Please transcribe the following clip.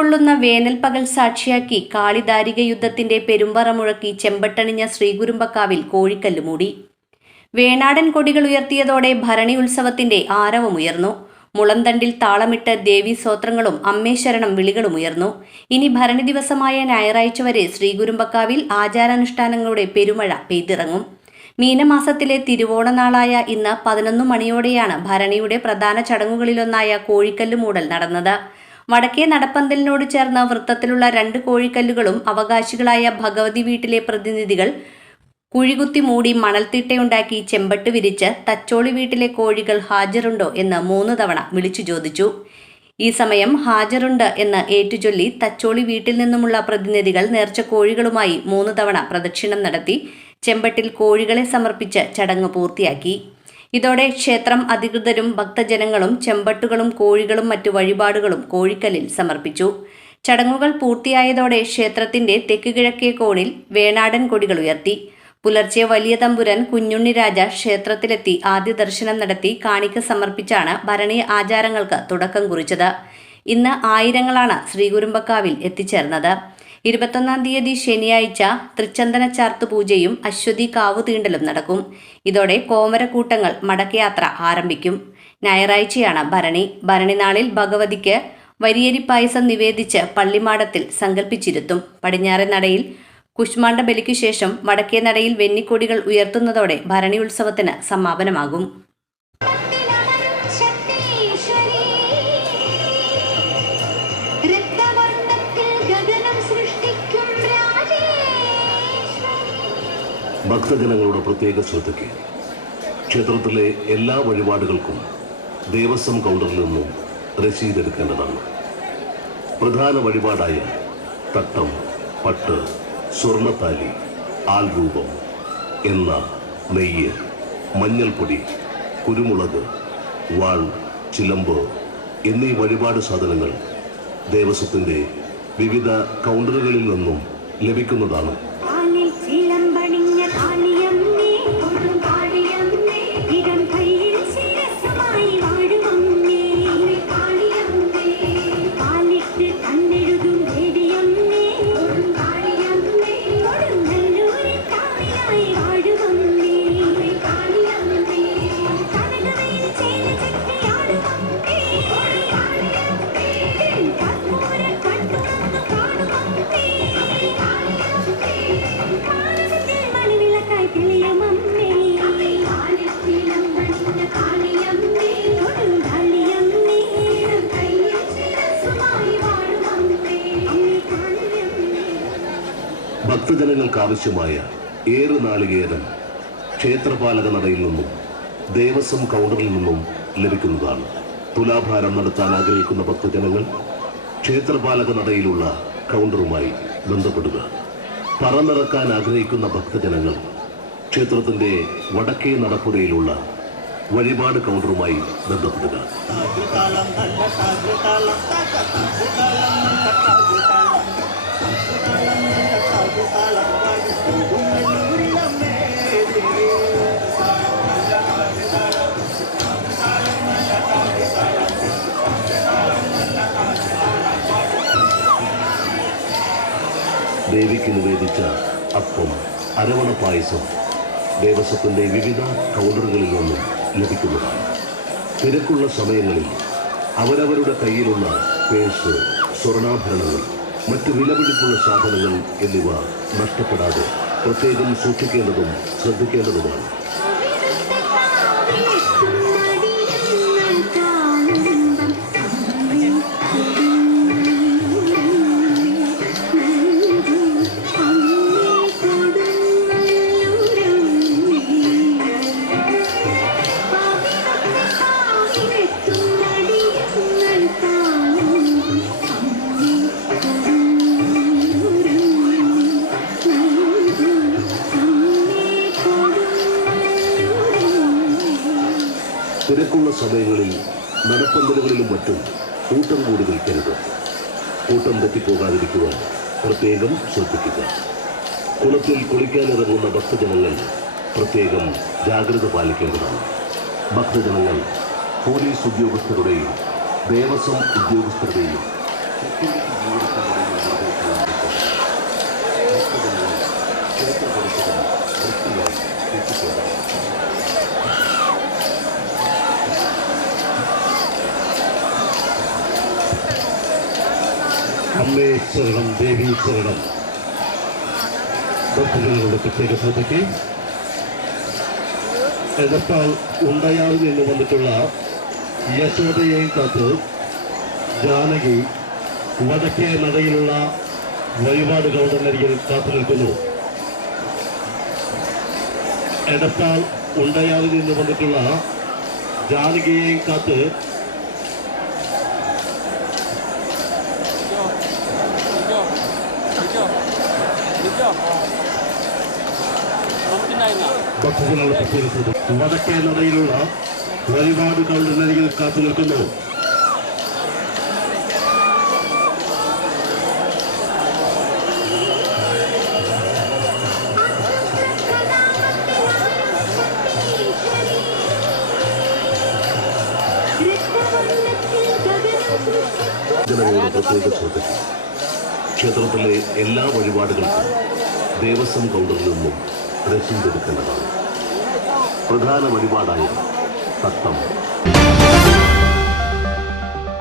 ചുട്ടുപൊള്ളുന്ന വേനൽ പകൽ സാക്ഷിയാക്കി കാളിദാരിക യുദ്ധത്തിന്റെ പെരുമ്പറ മുഴക്കി ചെമ്പട്ടണിഞ്ഞ ശ്രീകുരുമ്പക്കാവിൽ കോഴിക്കല്ല് മൂടി. വേണാടൻ കൊടികൾ ഉയർത്തിയതോടെ ഭരണി ഉത്സവത്തിന്റെ ആരവമുയർന്നു. മുളന്തണ്ടിൽ താളമിട്ട് ദേവീസ്തോത്രങ്ങളും അമ്മേ ശരണം വിളികളും ഉയർന്നു. ഇനി ഭരണി ദിവസമായ ഞായറാഴ്ച വരെ ശ്രീകുരുമ്പക്കാവിൽ ആചാരാനുഷ്ഠാനങ്ങളുടെ പെരുമഴ പെയ്തിറങ്ങും. മീനമാസത്തിലെ തിരുവോണനാളായ ഇന്ന് 11 മണിയോടെയാണ് ഭരണിയുടെ പ്രധാന ചടങ്ങുകളിലൊന്നായ കോഴിക്കല്ല് മൂടൽ നടന്നത്. വടക്കേ നടപ്പന്തലിനോട് ചേർന്ന വൃത്തത്തിലുള്ള 2 കോഴിക്കല്ലുകളും അവകാശികളായ ഭഗവതി വീട്ടിലെ പ്രതിനിധികൾ കുഴികുത്തി മൂടി മണൽത്തിട്ടയുണ്ടാക്കി ചെമ്പട്ട് വിരിച്ച് തച്ചോളി വീട്ടിലെ കോഴികൾ ഹാജരുണ്ടോ എന്ന് 3 തവണ വിളിച്ചു ചോദിച്ചു. ഈ സമയം ഹാജറുണ്ട് എന്ന് ഏറ്റുചൊല്ലി തച്ചോളി വീട്ടിൽ നിന്നുമുള്ള പ്രതിനിധികൾ നേർച്ച കോഴികളുമായി 3 തവണ പ്രദക്ഷിണം നടത്തി ചെമ്പട്ടിൽ കോഴികളെ സമർപ്പിച്ച് ചടങ്ങ് പൂർത്തിയാക്കി. ഇതോടെ ക്ഷേത്രം അധികൃതരും ഭക്തജനങ്ങളും ചെമ്പട്ടുകളും കോഴികളും മറ്റു വഴിപാടുകളും കോഴിക്കല്ലിൽ സമർപ്പിച്ചു. ചടങ്ങുകൾ പൂർത്തിയായതോടെ ക്ഷേത്രത്തിന്റെ തെക്ക് കിഴക്കേ കോണിൽ വേണാടൻ കൊടികൾ ഉയർത്തി. പുലർച്ചെ വലിയ തമ്പുരാൻ കുഞ്ഞുണ്ണിരാജ ക്ഷേത്രത്തിലെത്തി ആദ്യ ദർശനം നടത്തി കാണിക്ക സമർപ്പിച്ചാണ് ഭരണി ആചാരങ്ങൾക്ക് തുടക്കം കുറിച്ചത്. ഇന്ന് ആയിരങ്ങളാണ് ശ്രീകുരുമ്പക്കാവിൽ എത്തിച്ചേർന്നത്. 21-ാം തീയതി ശനിയാഴ്ച തൃച്ചന്ദന ചാർത്ത് പൂജയും അശ്വതി കാവുതീണ്ടലും നടക്കും. ഇതോടെ കോമരക്കൂട്ടങ്ങൾ മടക്കയാത്ര ആരംഭിക്കും. ഞായറാഴ്ചയാണ് ഭരണി. ഭരണി നാളിൽ ഭഗവതിക്ക് വരിയരി പായസം നിവേദിച്ച് പള്ളിമാടത്തിൽ സങ്കല്പിച്ചിരുത്തും. പടിഞ്ഞാറേ നടയിൽ കുശ്മാണ്ഡ ബലിക്കു ശേഷം വടക്കേ നടയിൽ വെന്നിക്കൊടികൾ ഉയർത്തുന്നതോടെ ഭരണി ഉത്സവത്തിന് സമാപനമാകും. ഭക്തജനങ്ങളുടെ പ്രത്യേക ശ്രദ്ധയ്ക്ക് ക്ഷേത്രത്തിലെ എല്ലാ വഴിപാടുകൾക്കും ദേവസ്വം കൗണ്ടറിൽ നിന്നും രസീത് എടുക്കേണ്ടതാണ്. പ്രധാന വഴിപാടായ തട്ടം, പട്ട്, സ്വർണ്ണത്താലി, ആൽരൂപം, എണ്ണ, നെയ്യ്, മഞ്ഞൾപ്പൊടി, കുരുമുളക്, വാൾ, ചിലമ്പ് എന്നീ വഴിപാട് സാധനങ്ങൾ ദേവസ്വത്തിൻ്റെ വിവിധ കൗണ്ടറുകളിൽ നിന്നും ലഭിക്കുന്നതാണ്. ഭക്തജനങ്ങൾക്കാവശ്യമായ ഏറ് നാളികേരം ക്ഷേത്രപാലക നടയിൽ നിന്നും ദേവസ്വം കൗണ്ടറിൽ നിന്നും ലഭിക്കുന്നതാണ്. തുലാഭാരം നടത്താൻ ആഗ്രഹിക്കുന്ന ഭക്തജനങ്ങൾ ക്ഷേത്രപാലക നടയിലുള്ള കൗണ്ടറുമായി ബന്ധപ്പെടുക. പറന്നിറക്കാൻ ആഗ്രഹിക്കുന്ന ഭക്തജനങ്ങൾ ക്ഷേത്രത്തിൻ്റെ വടക്കേ നടപ്പുരയിലുള്ള വഴിപാട് കൗണ്ടറുമായി ബന്ധപ്പെടുക. ദേവിക്ക് നിവേദിച്ച അപ്പം, അരവണ പായസം ദേവസ്വത്തിൻ്റെ വിവിധ കൗണ്ടറുകളിൽ നിന്നും ലഭിക്കുന്നതാണ്. തിരക്കുള്ള സമയങ്ങളിൽ അവരവരുടെ കയ്യിലുള്ള പേഴ്സ്, സ്വർണ്ണാഭരണങ്ങൾ, മറ്റ് വിലപിടിപ്പുള്ള സാധനങ്ങൾ എന്നിവ നഷ്ടപ്പെടാതെ പ്രത്യേകം സൂക്ഷിക്കേണ്ടതും ശ്രദ്ധിക്കേണ്ടതുമാണ്. തിരക്കുള്ള സമയങ്ങളിൽ നടപ്പന്തലുകളിലും മറ്റും കൂട്ടം കൂടി നിൽക്കരുത്. കൂട്ടം തെറ്റിപ്പോകാതിരിക്കുവാൻ പ്രത്യേകം ശ്രദ്ധിക്കുക. കുളത്തിൽ കുളിക്കാനിറങ്ങുന്ന ഭക്തജനങ്ങൾ പ്രത്യേകം ജാഗ്രത പാലിക്കേണ്ടതാണ്. ഭക്തജനങ്ങൾ പോലീസ് ഉദ്യോഗസ്ഥരുടെയും ദേവസ്വം ഉദ്യോഗസ്ഥരുടെയും അമ്മേ ശരണം, ദേവി ശരണം. ഭക്തജനങ്ങളുടെ പ്രത്യേക ശ്രദ്ധയ്ക്ക് എടപ്പാൾ ഉണ്ടയാറിൽ നിന്ന് വന്നിട്ടുള്ള യശോദയെയും കാത്ത് ജാനകി വടക്കേ നടയിലുള്ള വഴിപാട് കൗണ്ടറിനരികിൽ കാത്തു നിൽക്കുന്നു. എടപ്പാൾ ഉണ്ടയാറിൽ നിന്ന് വന്നിട്ടുള്ള ജാനകിയെയും കാത്ത് ഭക്തജനങ്ങളുടെ പ്രത്യേക ശ്രദ്ധ വടക്കേ നടയിലുള്ള വഴിപാട് കൗണ്ടറിനരികിൽ കാത്തു നിൽക്കുന്നു. ജനങ്ങളുടെ പ്രത്യേക ശ്രദ്ധയ്ക്ക് ക്ഷേത്രത്തിലെ എല്ലാ വഴിപാടുകൾക്കും ദേവസ്വം കൗണ്ടറിൽ നിന്നും രസീത് എടുക്കേണ്ടതാണ്. പ്രധാന വഴിപാടായ തട്ടം